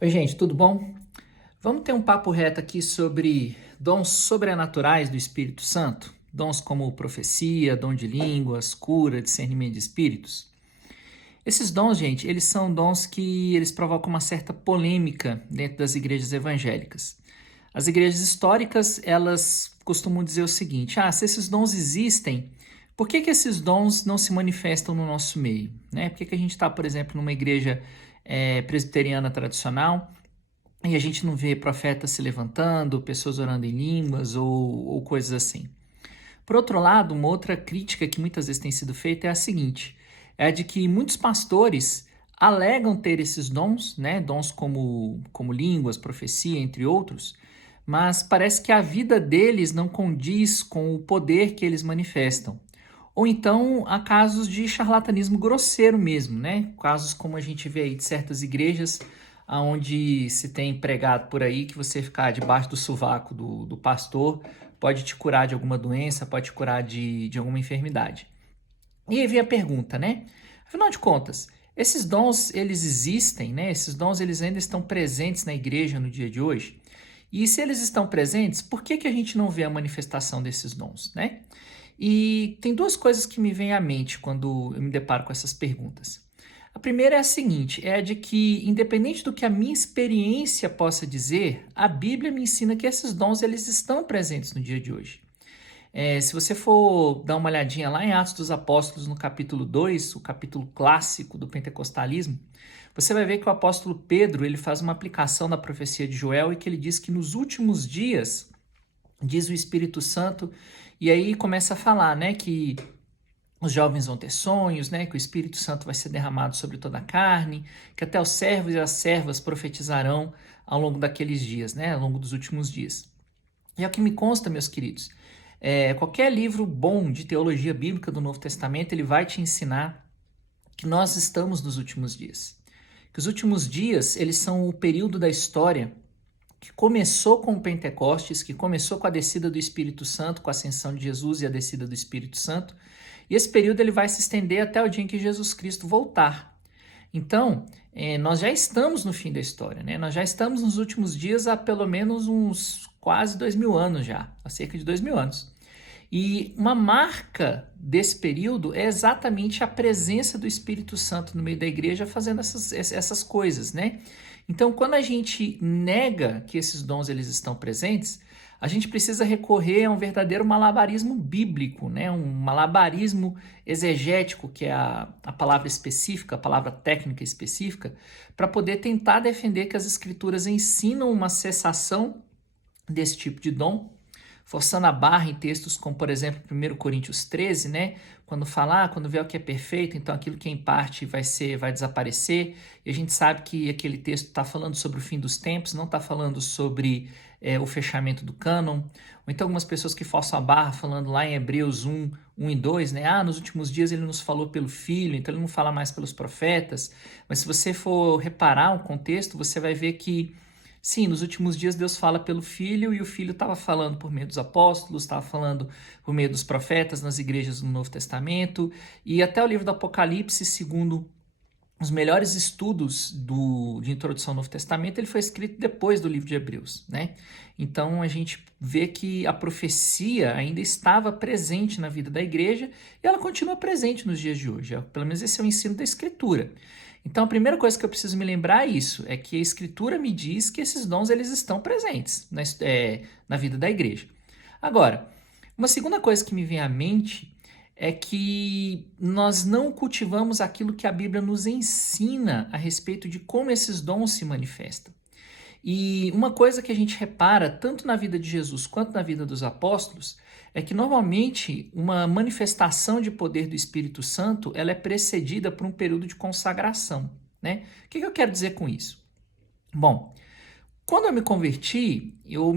Oi, gente, tudo bom? Vamos ter um papo reto aqui sobre dons sobrenaturais do Espírito Santo? Dons como profecia, dom de línguas, cura, discernimento de espíritos. Esses dons, gente, eles são dons que eles provocam uma certa polêmica dentro das igrejas evangélicas. As igrejas históricas, elas costumam dizer o seguinte: se esses dons existem, por que esses dons não se manifestam no nosso meio? Né? Por que a gente está, por exemplo, numa igreja presbiteriana tradicional e a gente não vê profetas se levantando, pessoas orando em línguas ou coisas assim? Por outro lado, uma outra crítica que muitas vezes tem sido feita é a seguinte: é a de que muitos pastores alegam ter esses dons, né, dons como línguas, profecia, entre outros, mas parece que a vida deles não condiz com o poder que eles manifestam. Ou então há casos de charlatanismo grosseiro mesmo, né? Casos como a gente vê aí de certas igrejas onde se tem pregado por aí que você ficar debaixo do sovaco do pastor pode te curar de alguma doença, pode te curar de alguma enfermidade. E aí vem a pergunta, né? Afinal de contas, esses dons, eles existem, né? Esses dons, eles ainda estão presentes na igreja no dia de hoje? E se eles estão presentes, por que a gente não vê a manifestação desses dons, né? E tem duas coisas que me vêm à mente quando eu me deparo com essas perguntas. A primeira é a seguinte, é a de que, independente do que a minha experiência possa dizer, a Bíblia me ensina que esses dons eles estão presentes no dia de hoje. Se você for dar uma olhadinha lá em Atos dos Apóstolos, no capítulo 2, o capítulo clássico do pentecostalismo, você vai ver que o apóstolo Pedro ele faz uma aplicação da profecia de Joel e que ele diz que nos últimos dias, diz o Espírito Santo, e aí começa a falar, né, que os jovens vão ter sonhos, né, que o Espírito Santo vai ser derramado sobre toda a carne, que até os servos e as servas profetizarão ao longo daqueles dias, né, ao longo dos últimos dias. E é o que me consta, meus queridos, qualquer livro bom de teologia bíblica do Novo Testamento, ele vai te ensinar que nós estamos nos últimos dias. Que os últimos dias, eles são o período da história que começou com o Pentecostes, que começou com a descida do Espírito Santo, com a ascensão de Jesus e a descida do Espírito Santo. E esse período ele vai se estender até o dia em que Jesus Cristo voltar. Então, nós já estamos no fim da história, né? Nós já estamos nos últimos dias há pelo menos uns quase 2000 anos já, há cerca de 2000 anos. E uma marca desse período é exatamente a presença do Espírito Santo no meio da igreja fazendo essas coisas, né? Então, quando a gente nega que esses dons eles estão presentes, a gente precisa recorrer a um verdadeiro malabarismo bíblico, né? Um malabarismo exegético, que é a palavra específica, a palavra técnica específica, para poder tentar defender que as escrituras ensinam uma cessação desse tipo de dom, forçando a barra em textos como, por exemplo, 1 Coríntios 13, né? Quando fala, quando vê o que é perfeito, então aquilo que é em parte vai desaparecer. E a gente sabe que aquele texto está falando sobre o fim dos tempos, não está falando sobre o fechamento do cânon. Ou então algumas pessoas que forçam a barra falando lá em Hebreus 1 e 2, né? Nos últimos dias ele nos falou pelo Filho, então ele não fala mais pelos profetas. Mas se você for reparar o contexto, você vai ver que sim, nos últimos dias Deus fala pelo Filho e o Filho estava falando por meio dos apóstolos, estava falando por meio dos profetas nas igrejas do Novo Testamento e até o livro do Apocalipse, segundo os melhores estudos de introdução ao Novo Testamento, ele foi escrito depois do livro de Hebreus, né? Então a gente vê que a profecia ainda estava presente na vida da igreja e ela continua presente nos dias de hoje. Pelo menos esse é o ensino da Escritura. Então a primeira coisa que eu preciso me lembrar é isso, é que a Escritura me diz que esses dons eles estão presentes na vida da igreja. Agora, uma segunda coisa que me vem à mente é que nós não cultivamos aquilo que a Bíblia nos ensina a respeito de como esses dons se manifestam. E uma coisa que a gente repara, tanto na vida de Jesus quanto na vida dos apóstolos, é que normalmente uma manifestação de poder do Espírito Santo ela é precedida por um período de consagração. Né? O que eu quero dizer com isso? Bom, quando eu me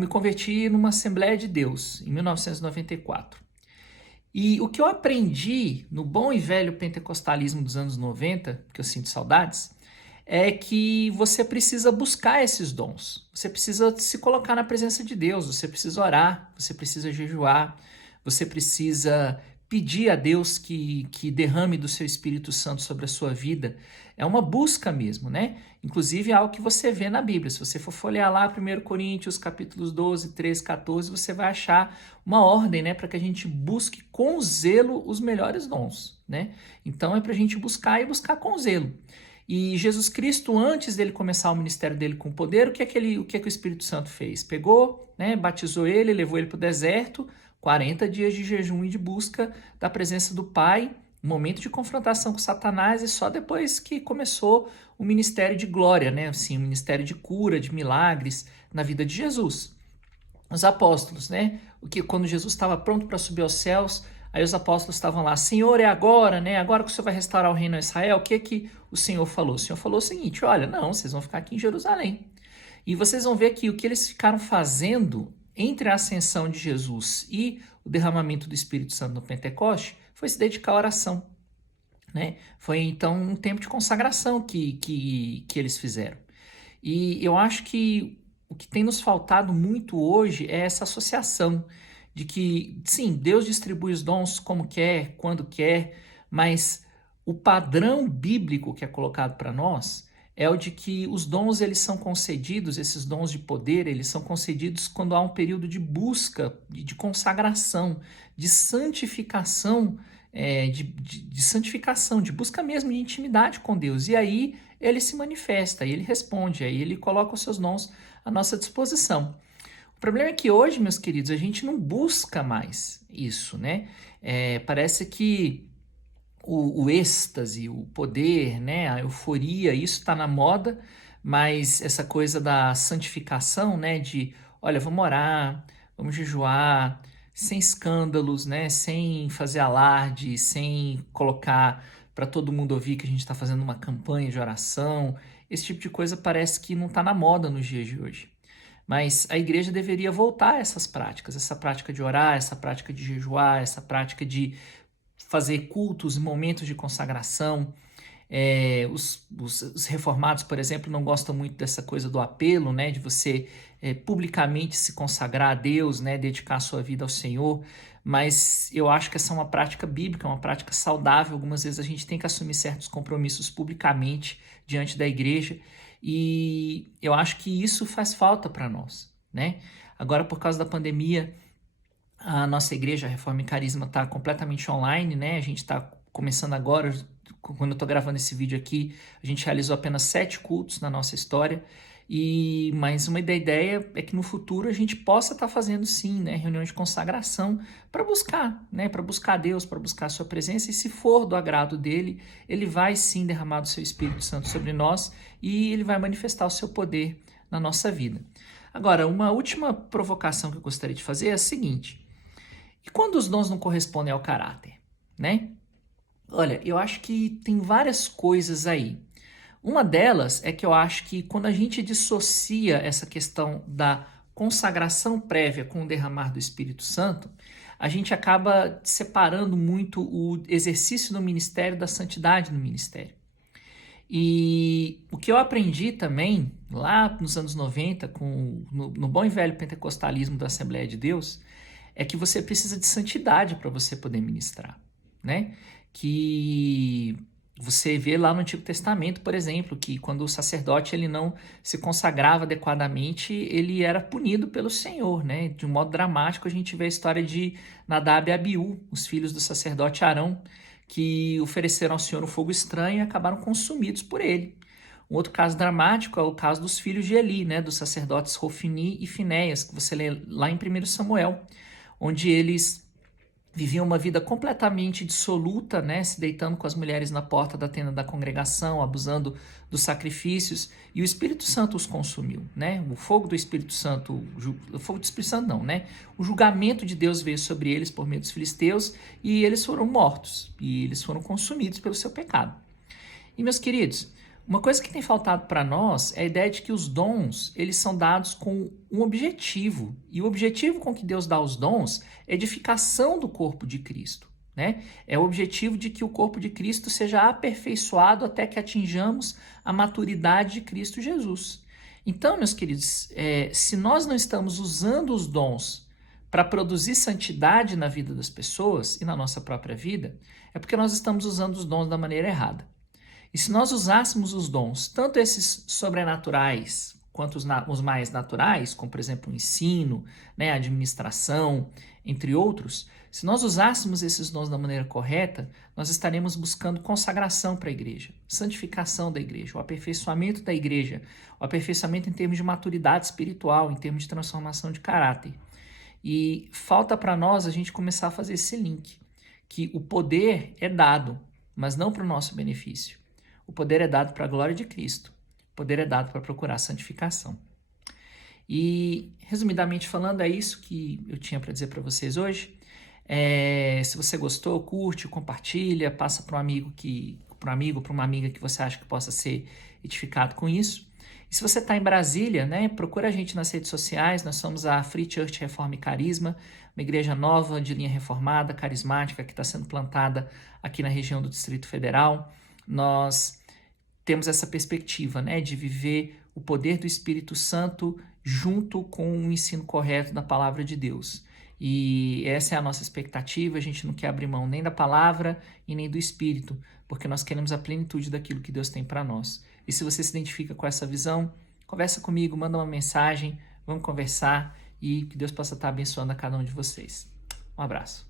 converti numa Assembleia de Deus, em 1994. E o que eu aprendi no bom e velho pentecostalismo dos anos 90, que eu sinto saudades, é que você precisa buscar esses dons. Você precisa se colocar na presença de Deus, você precisa orar, você precisa jejuar, você precisa pedir a Deus que derrame do seu Espírito Santo sobre a sua vida. É uma busca mesmo, né? Inclusive é algo que você vê na Bíblia. Se você for folhear lá 1 Coríntios, capítulos 12, 13, 14, você vai achar uma ordem, né? Para que a gente busque com zelo os melhores dons, né? Então é para a gente buscar e buscar com zelo. E Jesus Cristo, antes dele começar o ministério dele com poder, o que o Espírito Santo fez? Pegou, né? Batizou ele, levou ele para o deserto, 40 dias de jejum e de busca da presença do Pai, um momento de confrontação com Satanás, e só depois que começou o ministério de glória, né? Assim, o ministério de cura, de milagres na vida de Jesus. Os apóstolos, né? Quando Jesus estava pronto para subir aos céus, aí os apóstolos estavam lá: Senhor, é agora, né? Agora que o Senhor vai restaurar o reino a Israel, o que o Senhor falou? O Senhor falou o seguinte: olha, não, vocês vão ficar aqui em Jerusalém. E vocês vão ver que o que eles ficaram fazendo entre a ascensão de Jesus e o derramamento do Espírito Santo no Pentecoste foi se dedicar à oração, né? Foi então um tempo de consagração que eles fizeram. E eu acho que o que tem nos faltado muito hoje é essa associação de que, sim, Deus distribui os dons como quer, quando quer, mas o padrão bíblico que é colocado para nós é o de que os dons, eles são concedidos, esses dons de poder, eles são concedidos quando há um período de busca, de consagração, de santificação, de santificação, de busca mesmo de intimidade com Deus. E aí ele se manifesta, aí ele responde, aí ele coloca os seus dons à nossa disposição. O problema é que hoje, meus queridos, a gente não busca mais isso, né? Parece que o êxtase, o poder, né, a euforia, isso está na moda, mas essa coisa da santificação, né, de, olha, vamos orar, vamos jejuar, sem escândalos, né, sem fazer alarde, sem colocar para todo mundo ouvir que a gente está fazendo uma campanha de oração, esse tipo de coisa parece que não está na moda nos dias de hoje. Mas a igreja deveria voltar a essas práticas, essa prática de orar, essa prática de jejuar, essa prática de fazer cultos, momentos de consagração. Os reformados, por exemplo, não gostam muito dessa coisa do apelo, né, de você publicamente se consagrar a Deus, né, dedicar a sua vida ao Senhor, mas eu acho que essa é uma prática bíblica, uma prática saudável. Algumas vezes a gente tem que assumir certos compromissos publicamente diante da igreja, e eu acho que isso faz falta para nós, né? Agora, por causa da pandemia, a nossa igreja, a Reforma e Carisma, está completamente online, né? A gente está começando agora, quando eu estou gravando esse vídeo aqui, a gente realizou apenas 7 cultos na nossa história, mas uma da ideia é que no futuro a gente possa estar fazendo sim, né, reuniões de consagração para buscar, né, para buscar Deus, para buscar a sua presença, e se for do agrado dele, ele vai sim derramar do seu Espírito Santo sobre nós e ele vai manifestar o seu poder na nossa vida. Agora, uma última provocação que eu gostaria de fazer é a seguinte: e quando os dons não correspondem ao caráter, né? Olha, eu acho que tem várias coisas aí. Uma delas é que eu acho que quando a gente dissocia essa questão da consagração prévia com o derramar do Espírito Santo, a gente acaba separando muito o exercício no ministério da santidade no ministério. E o que eu aprendi também, lá nos anos 90, no bom e velho pentecostalismo da Assembleia de Deus, é que você precisa de santidade para você poder ministrar, né? Que você vê lá no Antigo Testamento, por exemplo, que quando o sacerdote ele não se consagrava adequadamente, ele era punido pelo Senhor, né? De um modo dramático, a gente vê a história de Nadab e Abiú, os filhos do sacerdote Arão, que ofereceram ao Senhor um fogo estranho e acabaram consumidos por ele. Um outro caso dramático é o caso dos filhos de Eli, né? Dos sacerdotes Rofini e Finéias, que você lê lá em 1 Samuel, onde eles viviam uma vida completamente dissoluta, né, se deitando com as mulheres na porta da tenda da congregação, abusando dos sacrifícios, e o Espírito Santo os consumiu, né? O fogo do Espírito Santo, o fogo do Espírito Santo não, né? O julgamento de Deus veio sobre eles por meio dos filisteus e eles foram mortos, e eles foram consumidos pelo seu pecado. E meus queridos, uma coisa que tem faltado para nós é a ideia de que os dons, eles são dados com um objetivo. E o objetivo com que Deus dá os dons é a edificação do corpo de Cristo, né? É o objetivo de que o corpo de Cristo seja aperfeiçoado até que atinjamos a maturidade de Cristo Jesus. Então, meus queridos, se nós não estamos usando os dons para produzir santidade na vida das pessoas e na nossa própria vida, é porque nós estamos usando os dons da maneira errada. E se nós usássemos os dons, tanto esses sobrenaturais quanto os mais naturais, como por exemplo o ensino, né, a administração, entre outros, se nós usássemos esses dons da maneira correta, nós estaremos buscando consagração para a igreja, santificação da igreja, o aperfeiçoamento da igreja, o aperfeiçoamento em termos de maturidade espiritual, em termos de transformação de caráter. E falta para nós a gente começar a fazer esse link, que o poder é dado, mas não para o nosso benefício. O poder é dado para a glória de Cristo. O poder é dado para procurar santificação. E, resumidamente falando, é isso que eu tinha para dizer para vocês hoje. Se você gostou, curte, compartilha, passa para um amigo, para uma amiga que você acha que possa ser edificado com isso. E se você está em Brasília, né, procura a gente nas redes sociais. Nós somos a Free Church Reforma e Carisma, uma igreja nova de linha reformada, carismática, que está sendo plantada aqui na região do Distrito Federal. Nós temos essa perspectiva, né, de viver o poder do Espírito Santo junto com o ensino correto da palavra de Deus. E essa é a nossa expectativa. A gente não quer abrir mão nem da palavra e nem do Espírito, porque nós queremos a plenitude daquilo que Deus tem para nós. E se você se identifica com essa visão, conversa comigo, manda uma mensagem, vamos conversar e que Deus possa estar abençoando a cada um de vocês. Um abraço.